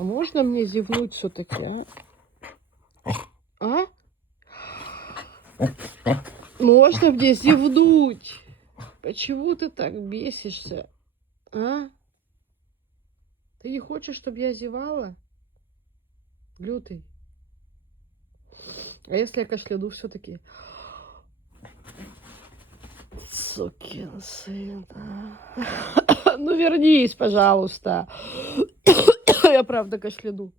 А можно мне зевнуть все-таки, а? Можно мне зевнуть? Почему ты так бесишься, а? Ты не хочешь, чтобы я зевала? Лютый. А если я кашляну все-таки? Сукин сын. Ну вернись, пожалуйста. Я правда кашляну.